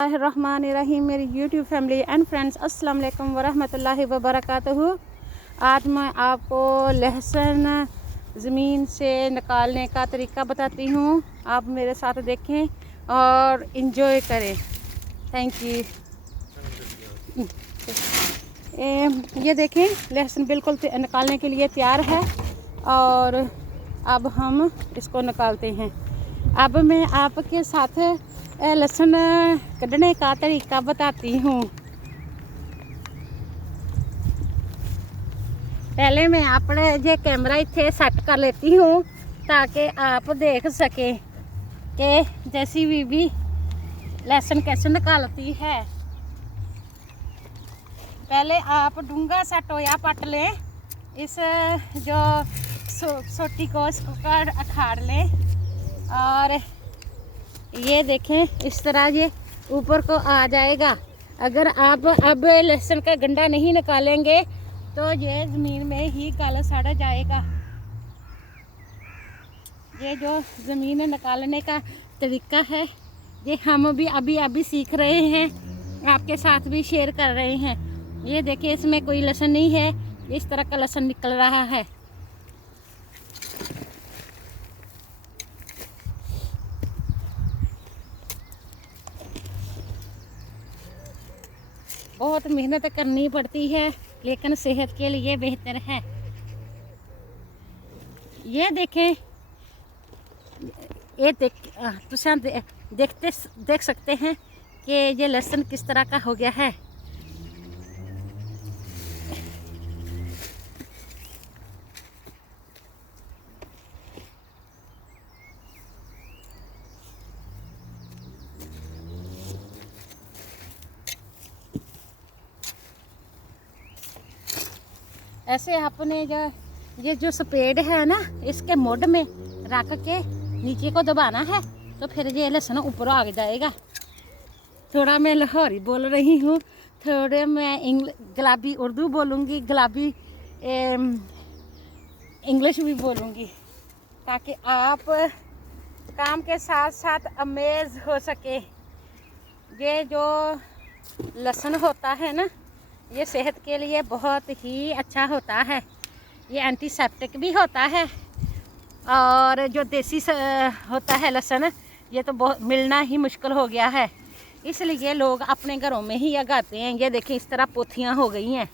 रहीम मेरी YouTube family and friends, अस्सलाम वालेकुम वरहमतुल्लाहि वबरकातुहू। आज मैं आपको लहसुन ज़मीन से निकालने का तरीका बताती हूँ। आप मेरे साथ देखें और इंजॉय करें। Thank you. ये देखें, लहसुन बिल्कुल निकालने के लिए तैयार है और अब हम इसको निकालते हैं। अब मैं आपके साथ लहसुन कढ़ने का तरीका बताती हूँ। पहले मैं अपने ये कैमरा इत्थे सेट कर लेती हूँ ताकि आप देख सकें कि जैसी बीबी लहसुन कैसे निकालती है। पहले आप डूंगा सा टोया पट लें, इस जो सोटी को इसको अखाड़ लें और ये देखें इस तरह ये ऊपर को आ जाएगा। अगर आप अब लहसुन का गंडा नहीं निकालेंगे तो ये ज़मीन में ही काला सड़ जाएगा। ये जो ज़मीन निकालने का तरीका है ये हम भी अभी सीख रहे हैं, आपके साथ भी शेयर कर रहे हैं। ये देखिए, इसमें कोई लहसुन नहीं है, इस तरह का लहसुन निकल रहा है। बहुत मेहनत करनी पड़ती है लेकिन सेहत के लिए बेहतर है। ये देखें, ये देख सकते हैं कि ये लहसुन किस तरह का हो गया है। ऐसे आपने ये जो सपेड है ना, इसके मुड में रख के नीचे को दबाना है तो फिर ये लहसुन ऊपर आ जाएगा। थोड़ा मैं लाहौरी बोल रही हूँ, थोड़े मैं गुलाबी उर्दू बोलूँगी, गुलाबी इंग्लिश भी बोलूँगी ताकि आप काम के साथ साथ अमेज हो सके। ये जो लहसुन होता है ना, ये सेहत के लिए बहुत ही अच्छा होता है। ये एंटीसेप्टिक भी होता है और जो देसी होता है लहसुन, ये तो बहुत मिलना ही मुश्किल हो गया है, इसलिए लोग अपने घरों में ही उगाते हैं। ये देखिए इस तरह पोथियाँ हो गई हैं।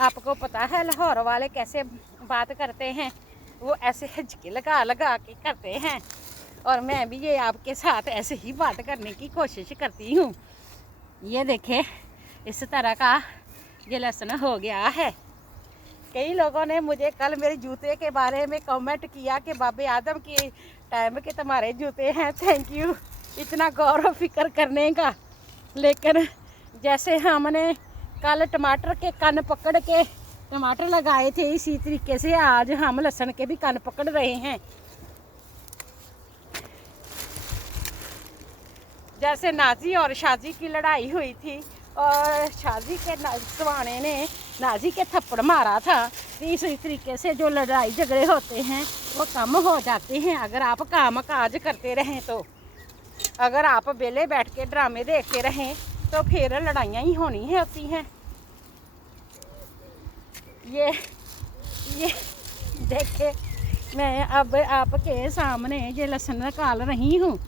आपको पता है लाहौर वाले कैसे बात करते हैं, वो ऐसे हिचके लगा लगा के करते हैं और मैं भी ये आपके साथ ऐसे ही बात करने की कोशिश करती हूँ। ये देखें इस तरह का ये लहसुन हो गया है। कई लोगों ने मुझे कल मेरे जूते के बारे में कमेंट किया कि बाबे आदम के टाइम के तुम्हारे जूते हैं। थैंक यू इतना गौर और फिक्र करने का। लेकिन जैसे हमने कल टमाटर के कन पकड़ के टमाटर लगाए थे, इसी तरीके से आज हम लहसुन के भी कन पकड़ रहे हैं। जैसे नाजी और शाजी की लड़ाई हुई थी और शाजी के सवाने ने नाजी के थप्पड़ मारा था, तो इसी तरीके से जो लड़ाई झगड़े होते हैं वो कम हो जाते हैं अगर आप काम काज करते रहें। तो अगर आप बेले बैठ के ड्रामे देखते रहें तो फिर लड़ाइयाँ ही होनी होती हैं। ये देखे, मैं अब आपके सामने ये लहसुन निकाल रही हूँ।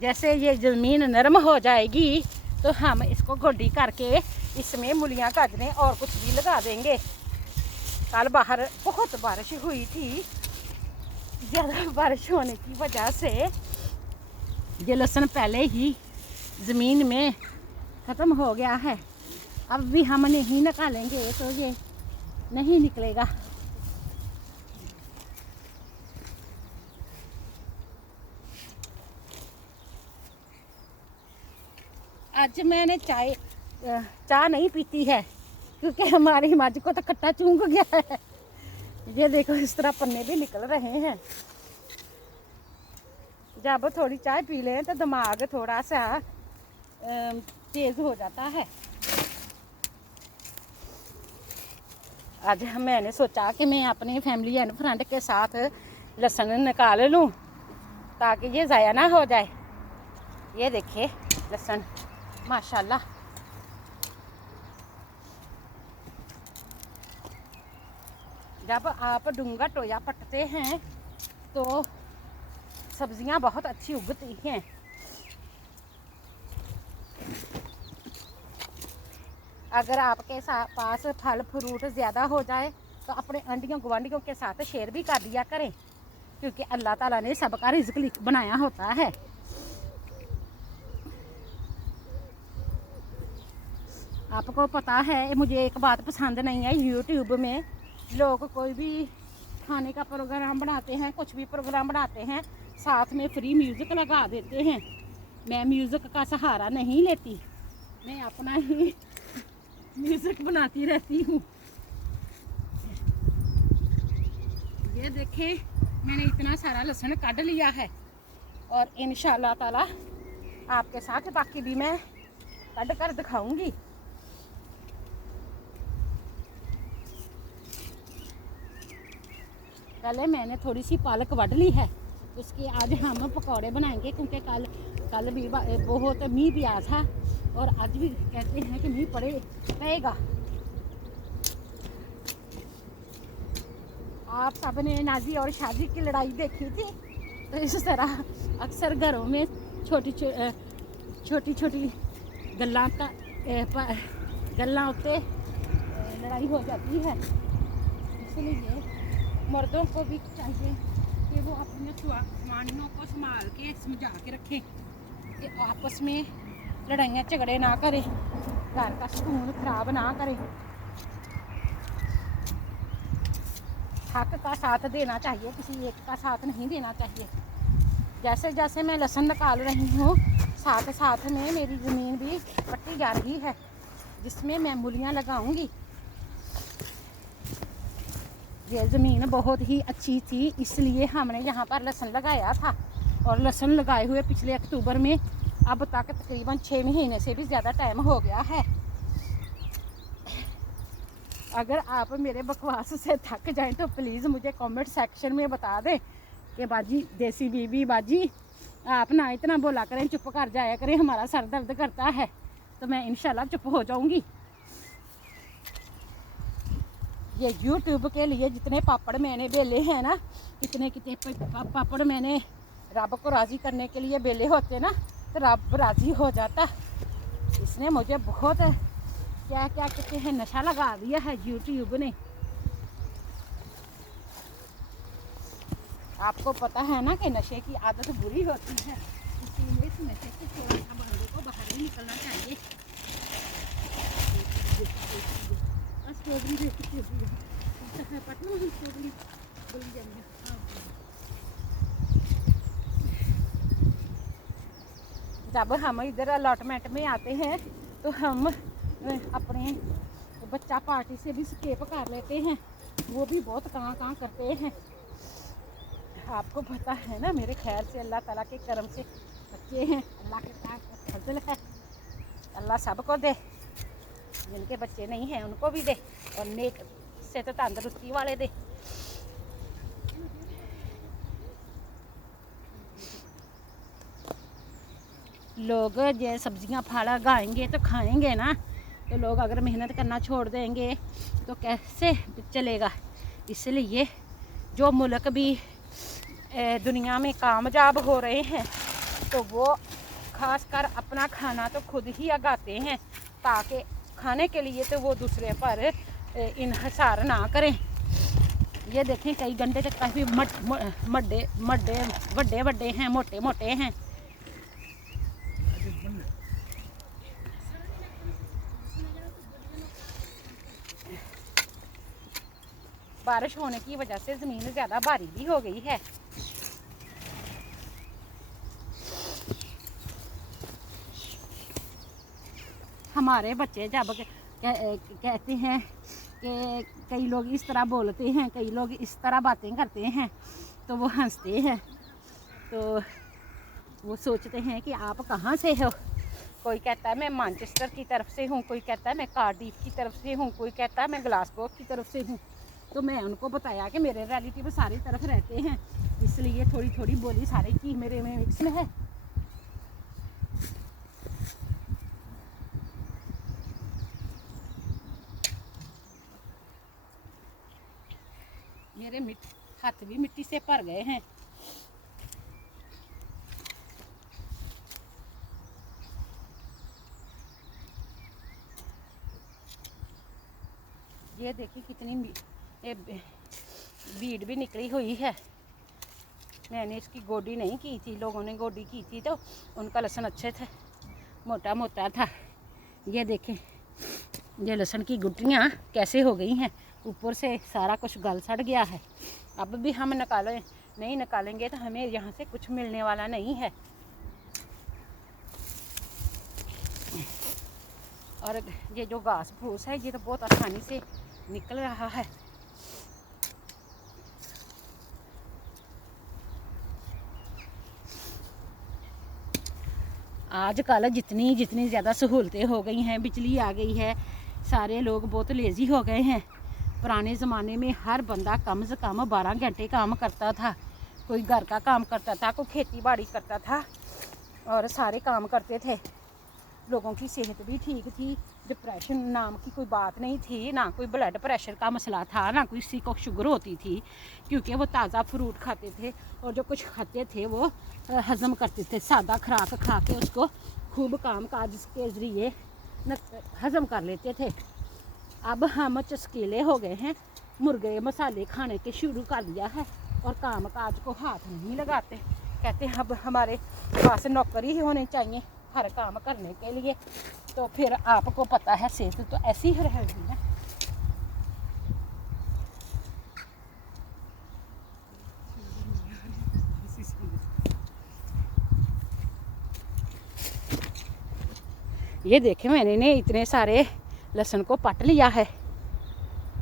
जैसे ये ज़मीन नरम हो जाएगी तो हम इसको गोडी करके इसमें मूलियाँ गाजरें और कुछ भी लगा देंगे। कल बाहर बहुत बारिश हुई थी, ज़्यादा बारिश होने की वजह से ये लहसुन पहले ही ज़मीन में ख़त्म हो गया है। अब भी हम नहीं निकालेंगे तो ये नहीं निकलेगा। आज मैंने चाय नहीं पीती है क्योंकि हमारी मझ को तो खट्टा चूंक गया है। ये देखो इस तरह पन्ने भी निकल रहे हैं। जब थोड़ी चाय पी लें तो दिमाग थोड़ा सा तेज़ हो जाता है। आज मैंने सोचा कि मैं अपनी फैमिली एंड फ्रेंड के साथ लहसुन निकाल लूँ ताकि ये ज़ाया ना हो जाए। ये देखिए लहसुन माशाल्लाह। जब आप डूंगा टोया पटते हैं तो सब्जियां बहुत अच्छी उगती हैं। अगर आपके पास फल फ्रूट ज़्यादा हो जाए तो अपने आंडियों गुआंढियों के साथ शेयर भी कर दिया करें, क्योंकि अल्लाह ताला ने सबका रिज़्क बनाया होता है। आपको पता है मुझे एक बात पसंद नहीं है, यूट्यूब में लोग कोई भी खाने का प्रोग्राम बनाते हैं, कुछ भी प्रोग्राम बनाते हैं, साथ में फ्री म्यूज़िक लगा देते हैं। मैं म्यूज़िक का सहारा नहीं लेती, मैं अपना ही म्यूज़िक बनाती रहती हूँ। ये देखें मैंने इतना सारा लहसुन काट लिया है और इंशाल्लाह ताला आपके साथ बाकी भी मैं काट कर दिखाऊंगी। पहले मैंने थोड़ी सी पालक वढ़ ली है, उसके आज हम पकौड़े बनाएंगे, क्योंकि कल भी बहुत मींह भी आया था और आज भी कहते हैं कि मींह पड़ेगा। आप सब ने नाजी और शादी की लड़ाई देखी थी, तो इस तरह अक्सर घरों में छोटी छोटी गल्लां उत्ते लड़ाई हो जाती है। इसलिए मर्दों को भी चाहिए कि वो अपने सामानियों को संभाल के समझा के रखें, कि आपस में लड़ाइयाँ झगड़े ना करें, घर का सुकून खराब ना करें। हक का साथ देना चाहिए, किसी एक का साथ नहीं देना चाहिए। जैसे जैसे मैं लहसुन निकाल रही हूँ, साथ साथ में मेरी ज़मीन भी पट्टी जा रही है, जिसमें मैं मूलियाँ लगाऊंगी। ये ज़मीन बहुत ही अच्छी थी, इसलिए हमने यहाँ पर लहसुन लगाया था, और लहसुन लगाए हुए पिछले अक्टूबर में अब तक तकरीबन 6 महीने से भी ज़्यादा टाइम हो गया है। अगर आप मेरे बकवास से थक जाएं तो प्लीज़ मुझे कमेंट सेक्शन में बता दें कि बाजी देसी बीबी बाजी आप ना इतना बोला करें, चुप कर जाया करें, हमारा सर दर्द करता है। तो मैं इंशाल्लाह चुप हो जाऊंगी। ये यूट्यूब के लिए जितने पापड़ मैंने बेले हैं ना, कितने पापड़ मैंने रब को राज़ी करने के लिए बेले होते ना, तो रब राज़ी हो जाता। इसने मुझे बहुत क्या क्या कहते हैं नशा लगा दिया है यूट्यूब ने। आपको पता है ना कि नशे की आदत बुरी होती है, इसलिए इस नशे से थोड़ा सा बंदे को बाहर ही निकलना चाहिए। जब हम इधर अलॉटमेंट में आते हैं तो हम अपने बच्चा पार्टी से भी स्केप कर लेते हैं, वो भी बहुत कहाँ करते हैं। आपको पता है ना, मेरे ख्याल से अल्लाह ताला के करम से बच्चे हैं, अल्लाह के फजल है। अल्लाह सबको दे, जिनके बच्चे नहीं हैं उनको भी दे, और नेक से तो तंदुरुस्ती वाले दे। लोग ये सब्जियां फल उगाएंगे तो खाएंगे ना, तो लोग अगर मेहनत करना छोड़ देंगे तो कैसे चलेगा। इसलिए जो मुल्क भी दुनिया में कामयाब हो रहे हैं तो वो खासकर अपना खाना तो खुद ही उगाते हैं, ताकि खाने के लिए तो वो दूसरे पर इन्हिसार ना करें। ये देखें कई गंडे तो काफ़ी बड़े हैं, मोटे हैं। बारिश होने की वजह से ज़मीन ज़्यादा भारी भी हो गई है। हमारे बच्चे जब कहते हैं कि कई लोग इस तरह बोलते हैं, कई लोग इस तरह बातें करते हैं, तो वो हंसते हैं, तो वो सोचते हैं कि आप कहाँ से हो। कोई कहता है मैं मैनचेस्टर की तरफ से हूँ, कोई कहता है मैं कार्डिफ की तरफ से हूँ, कोई कहता है मैं ग्लासगो की तरफ से हूँ। तो मैं उनको बताया कि मेरे रिलेटिव सारी तरफ रहते हैं, इसलिए थोड़ी थोड़ी बोली सारी की मेरे में मिक्स में है। मेरे हाथ भी मिट्टी से भर गए हैं। ये देखिए कितनी बीड भी निकली हुई है। मैंने इसकी गोडी नहीं की थी, लोगों ने गोडी की थी तो उनका लहसुन अच्छे थे, मोटा मोटा था। ये देखें ये लहसुन की गुटियाँ कैसे हो गई हैं, ऊपर से सारा कुछ गल सड़ गया है। अब भी हम नहीं निकालेंगे तो हमें यहाँ से कुछ मिलने वाला नहीं है। और ये जो घास फूस है ये तो बहुत आसानी से निकल रहा है। आजकल जितनी ज़्यादा सहूलतें हो गई हैं, बिजली आ गई है, सारे लोग बहुत लेज़ी हो गए हैं। पुराने ज़माने में हर बंदा कम से कम 12 घंटे काम करता था। कोई घर का काम करता था, कोई खेती बाड़ी करता था और सारे काम करते थे। लोगों की सेहत भी ठीक थी, डिप्रेशन नाम की कोई बात नहीं थी, ना कोई ब्लड प्रेशर का मसला था, ना कोई किसी को शुगर होती थी, क्योंकि वो ताज़ा फ्रूट खाते थे और जो कुछ खाते थे वो हज़म करते थे। सादा खुराक खा के उसको खूब काम काज के ज़रिए हज़म कर लेते थे। अब हम चस्कीले हो गए हैं, मुर्गे मसाले खाने के शुरू कर दिया है और काम काज को हाथ नहीं लगाते। कहते हैं अब हमारे पास नौकरी ही होनी चाहिए हर काम करने के लिए। तो फिर आपको पता है सेहत तो ऐसी ही रहेगी ना। ये देखें मैंने इतने सारे लहसुन को पट लिया है,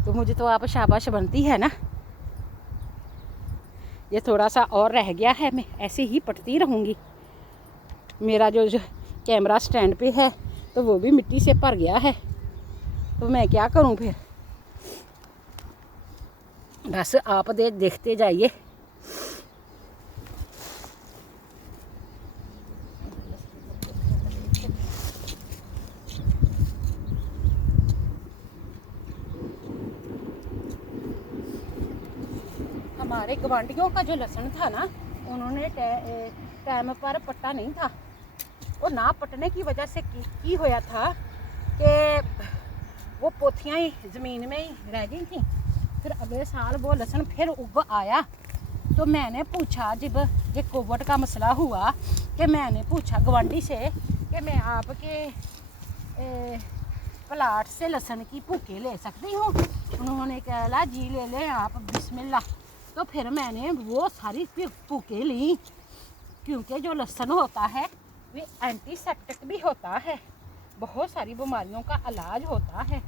तो मुझे तो आप शाबाश बनती है ना। ये थोड़ा सा और रह गया है, मैं ऐसे ही पटती रहूँगी। मेरा जो कैमरा स्टैंड पे है तो वो भी मिट्टी से भर गया है, तो मैं क्या करूं फिर। बस आप देखते जाइए। हमारे गवांढियों का जो लहसुन था ना, उन्होंने टाइम पर पट्टा नहीं था। वो ना पटने की वजह से की होया था कि वो पोथियाँ ही ज़मीन में ही रह गई थी। फिर अगले साल वो लहसुन फिर उग आया, तो मैंने पूछा, जब ये कोविड का मसला हुआ, कि मैंने पूछा गवांढी से कि मैं आपके प्लाट से लहसुन की भूखे ले सकती हूँ। उन्होंने कहा जी ले लें आप, बिस्मिल्लाह। तो फिर मैंने वो सारी भूखे ली, क्योंकि जो लहसुन होता है वे एंटीसेप्टिक भी होता है, बहुत सारी बीमारियों का इलाज होता है।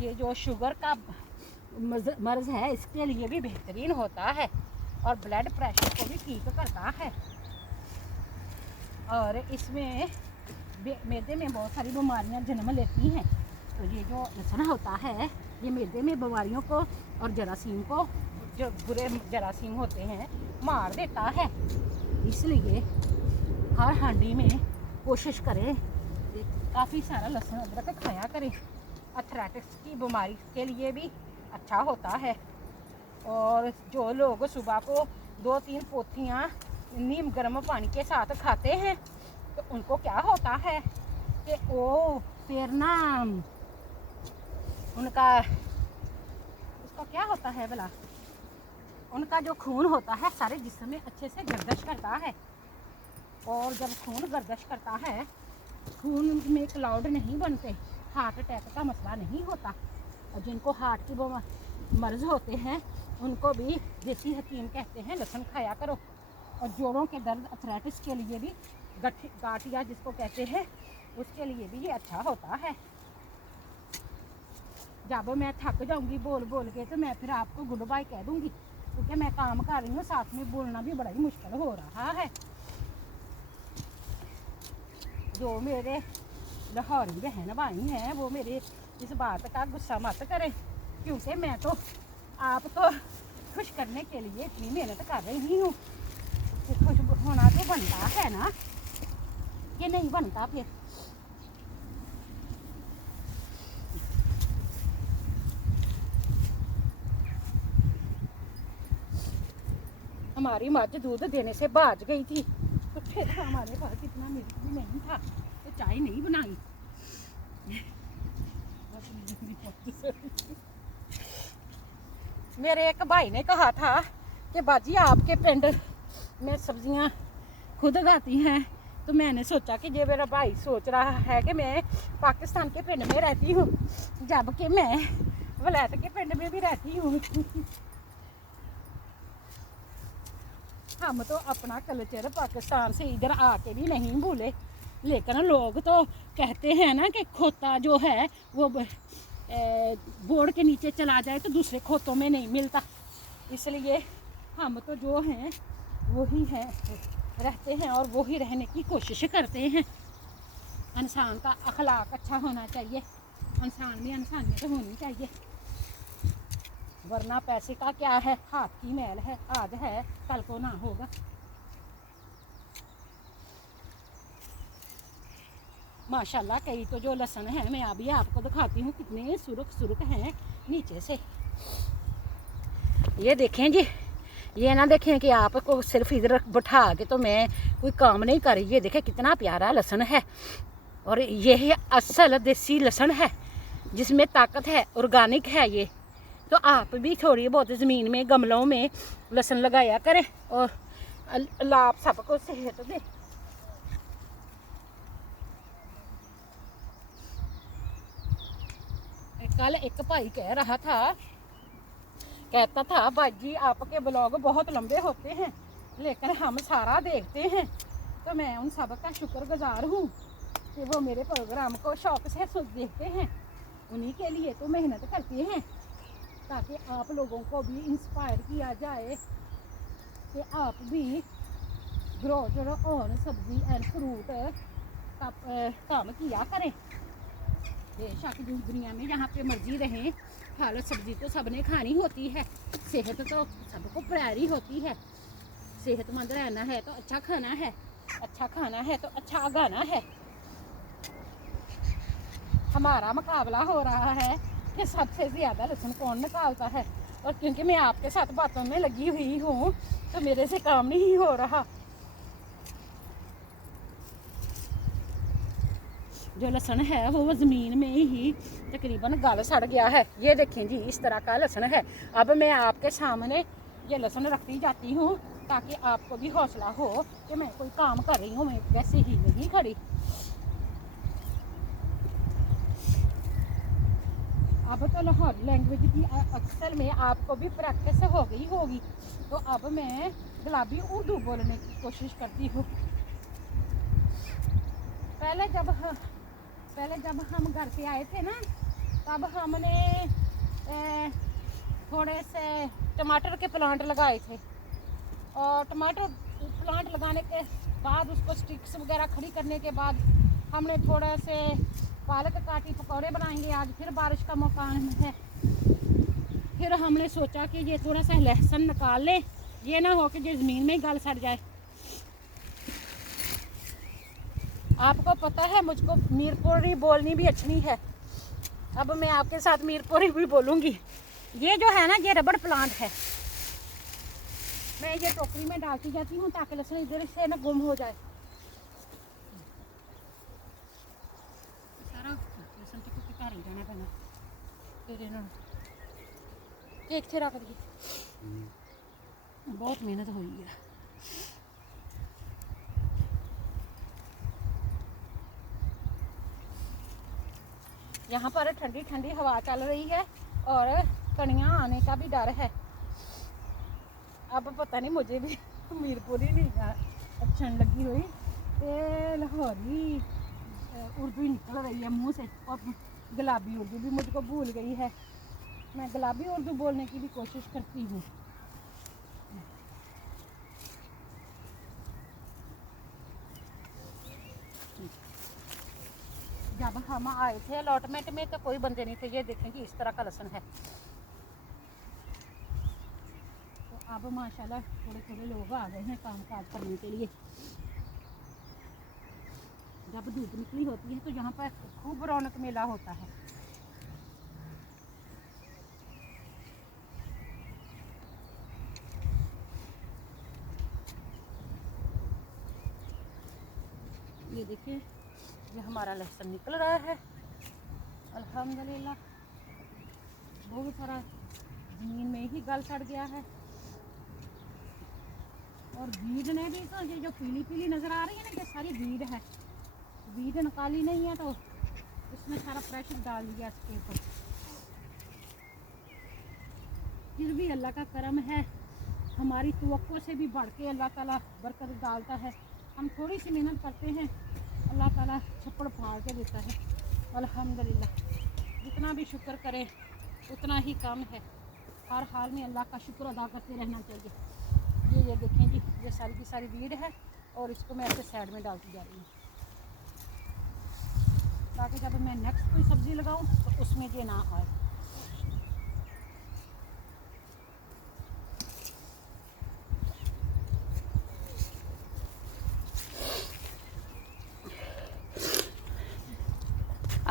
ये जो शुगर का मर्ज़ है इसके लिए भी बेहतरीन होता है और ब्लड प्रेशर को भी ठीक करता है। और इसमें मैदे में बहुत सारी बीमारियां जन्म लेती हैं, तो ये जो लहसुन होता है ये मैदे में बीमारियों को और जरासीम को, जो बुरे जरासीम होते हैं, मार देता है। इसलिए हर हांडी में कोशिश करें काफ़ी सारा लहसुन अदरक खाया करें। अर्थराइटिस की बीमारी के लिए भी अच्छा होता है। और जो लोग सुबह को 2-3 पोथियाँ नीम गर्म पानी के साथ खाते हैं तो उनको क्या होता है कि वो फिर ना उनका उसका क्या होता है भला, उनका जो खून होता है सारे जिस्म में अच्छे से गर्दिश करता है। और जब खून गर्दिश करता है, खून में क्लाउड नहीं बनते, हार्ट अटैक का मसला नहीं होता। और जिनको हार्ट की मर्ज होते हैं उनको भी देसी हकीम कहते हैं लहसुन खाया करो। और जोड़ों के दर्द, अर्थराइटिस के लिए भी, गाठिया जिसको कहते हैं, उसके लिए भी ये अच्छा होता है। जब मैं थक जाऊंगी बोल बोल के तो मैं फिर आपको गुड बाय कह दूंगी, क्योंकि मैं काम कर रही हूँ, साथ में बोलना भी बड़ा ही मुश्किल हो रहा है। जो मेरे लाहौरी बहन भाई हैं वो मेरे इस बात का गुस्सा मत करें, क्योंकि मैं तो आपको खुश करने के लिए इतनी मेहनत कर रही हूँ, खुश होना तो बनता है ना, ये नहीं बनता फिर। हमारी मझ दूध देने से बाज गई थी, तो फिर हमारे पास इतना मिल्क भी नहीं था, तो चाय नहीं बनाई। मेरे एक भाई ने कहा था कि बाजी आपके पिंड में सब्जियां खुद उगाती हैं, तो मैंने सोचा कि ये मेरा भाई सोच रहा है कि मैं पाकिस्तान के पिंड में रहती हूँ, जबकि मैं वलैत के पिंड में भी रहती हूँ। हम तो अपना कल्चर पाकिस्तान से इधर आके भी नहीं भूले, लेकिन लोग तो कहते हैं ना कि खोता जो है वो बोर्ड के नीचे चला जाए तो दूसरे खोतों में नहीं मिलता, इसलिए हम तो जो हैं वही हैं, रहते हैं और वही रहने की कोशिश करते हैं। इंसान का अखलाक अच्छा होना चाहिए, इंसान में इंसानियत होनी चाहिए, वरना पैसे का क्या है, हाथ की मैल है, आज है कल को ना होगा। माशाल्लाह कई तो जो लहसुन है मैं अभी आपको दिखाती हूँ कितने सुरख सुरख हैं नीचे से। ये देखें जी, ये ना देखें कि आपको सिर्फ इधर बैठा के तो मैं कोई काम नहीं कर रही। ये देखें कितना प्यारा लहसुन है, और ये असल देसी लहसुन है जिसमें ताकत है, ऑर्गेनिक है ये। तो आप भी थोड़ी बहुत ज़मीन में गमलों में लहसुन लगाया करें और अल्लाह आप सबको सेहत दे। कल एक भाई कह रहा था, कहता था भाई जी आपके ब्लॉग बहुत लंबे होते हैं लेकिन हम सारा देखते हैं, तो मैं उन सब का शुक्रगुजार हूँ कि वो मेरे प्रोग्राम को शौक से देखते हैं। उन्हीं के लिए तो मेहनत करते हैं ताकि आप लोगों को भी इंस्पायर किया जाए कि आप भी ग्रोसर और सब्जी एंड फ्रूट का काम किया करें। बेशक दुनिया में जहाँ पे मर्जी रहें, फल सब्जी तो सबने खानी होती है, सेहत तो सबको प्यारी होती है। सेहतमंद रहना है तो अच्छा खाना है, अच्छा खाना है तो अच्छा गाना है। हमारा मुकाबला हो रहा है कि सबसे ज़्यादा लहसुन कौन निकालता है, और क्योंकि मैं आपके साथ बातों में लगी हुई हूँ तो मेरे से काम नहीं हो रहा। जो लहसुन है वो ज़मीन में ही तकरीबन गल सड़ गया है। ये देखें जी, इस तरह का लहसुन है। अब मैं आपके सामने ये लहसुन रखती जाती हूँ ताकि आपको भी हौसला हो कि मैं कोई काम कर रही हूँ, मैं वैसे ही नहीं खड़ी। अब तो लाहौरी लैंग्वेज की अक्सर में आपको भी प्रैक्टिस हो गई होगी, तो अब मैं गुलाबी उर्दू बोलने की कोशिश करती हूँ। पहले जब हम घर पे आए थे ना, तब हमने थोड़े से टमाटर के प्लांट लगाए थे, और टमाटर प्लांट लगाने के बाद उसको स्टिक्स वगैरह खड़ी करने के बाद हमने थोड़े से पालक काटी, पकौड़े बनाएंगे। आज फिर बारिश का मौका है, फिर हमने सोचा कि ये थोड़ा सा लहसुन निकाल लें, ये ना हो कि ये ज़मीन में ही गल सड़ जाए। आपको पता है मुझको मीरपुरी बोलनी भी अच्छी है, अब मैं आपके साथ मीरपुरी भी बोलूँगी। ये जो है ना, ये रबड़ प्लांट है, मैं ये टोकरी में डालती जाती हूँ ताकि लहसुन इधर से ना गुम हो जाए। सारा लहसुन तो कुछ घर ही जाना पैना तेरे ना केक थे रख दिए, बहुत मेहनत हुई है। यहाँ पर ठंडी ठंडी हवा चल रही है और कणियाँ आने का भी डर है। अब पता नहीं मुझे भी मीरपुरी नहीं अच्छा लगी हुई, तो लाहौरी उर्दू ही निकल रही है मुंह से, और गुलाबी उर्दू भी मुझको भूल गई है। मैं गुलाबी उर्दू बोलने की भी कोशिश करती हूँ। जब हम आए थे अलॉटमेंट में तो कोई बंदे नहीं थे। ये देखें कि इस तरह का लहसुन है, अब माशाल्लाह थोड़े थोड़े लोग आ गए हैं काम काज करने के लिए। जब धूप निकली होती है तो यहाँ पर खूब रौनक मेला होता है। ये देखिए, ये हमारा लहसुन निकल रहा है अल्हम्दुलिल्लाह। बहुत सारा ज़मीन में ही गल सड़ गया है। और बीज ने भी, तो ये जो पीली पीली नज़र आ रही है ना, ये सारी बीज है। बीज निकाली नहीं है तो इसमें सारा प्रेशर डाल दिया इसके ऊपर। फिर भी अल्लाह का करम है, हमारी तवक्को से भी बढ़ के अल्लाह ताला बरकत डालता है। हम थोड़ी सी मेहनत करते हैं, अल्लाह ताला छप्पड़ फाड़ के देता है अल्हम्दुलिल्लाह। जितना भी शुक्र करें उतना ही कम है। हर हाल में अल्लाह का शुक्र अदा करते रहना चाहिए। ये देखें जी, ये सारी की सारी बीड़ है और इसको मैं ऐसे साइड में डालती जा रही हूँ, ताकि जब मैं नेक्स्ट कोई सब्ज़ी लगाऊँ तो उसमें ये ना आए।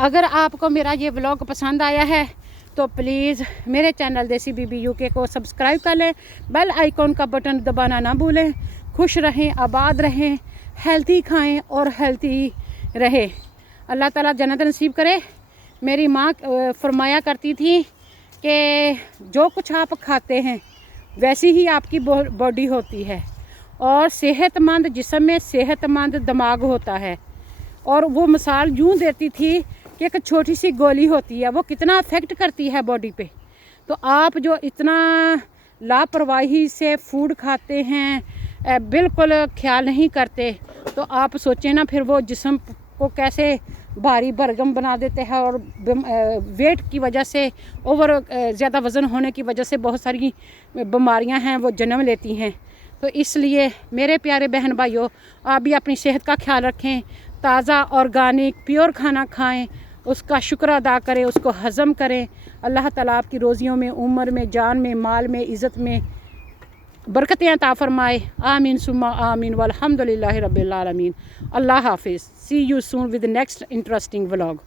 अगर आपको मेरा ये व्लॉग पसंद आया है तो प्लीज़ मेरे चैनल देसी बीबी यूके को सब्सक्राइब कर लें, बेल आइकॉन का बटन दबाना ना भूलें। खुश रहें, आबाद रहें, हेल्थी खाएं और हेल्थी रहें। अल्लाह ताला जन्नत नसीब करे। मेरी माँ फरमाया करती थी कि जो कुछ आप खाते हैं वैसी ही आपकी बॉडी होती है, और सेहतमंद जिस्म में सेहतमंद दिमाग होता है। और वो मिसाल यूँ देती थी कि एक छोटी सी गोली होती है, वो कितना अफेक्ट करती है बॉडी पे। तो आप जो इतना लापरवाही से फूड खाते हैं, बिल्कुल ख्याल नहीं करते, तो आप सोचें ना फिर वो जिस्म को कैसे भारी भरगम बना देते हैं। और वेट की वजह से, ओवर ज़्यादा वज़न होने की वजह से बहुत सारी बीमारियां हैं वो जन्म लेती हैं। तो इसलिए मेरे प्यारे बहन भाइयों, आप भी अपनी सेहत का ख्याल रखें, ताज़ा ऑर्गेनिक प्योर खाना खाएं, उसका शुक्र अदा करें, उसको हज़म करें। अल्लाह ताला आपकी रोज़ियों में, उम्र में, जान में, माल में, इज़्ज़त में बरकतें अता फरमाए। आमीन सुम्मा आमीन वल्हम्दुलिल्लाहि रब्बिल आलमीन। अल्लाह हाफिज़। See you soon with next interesting vlog.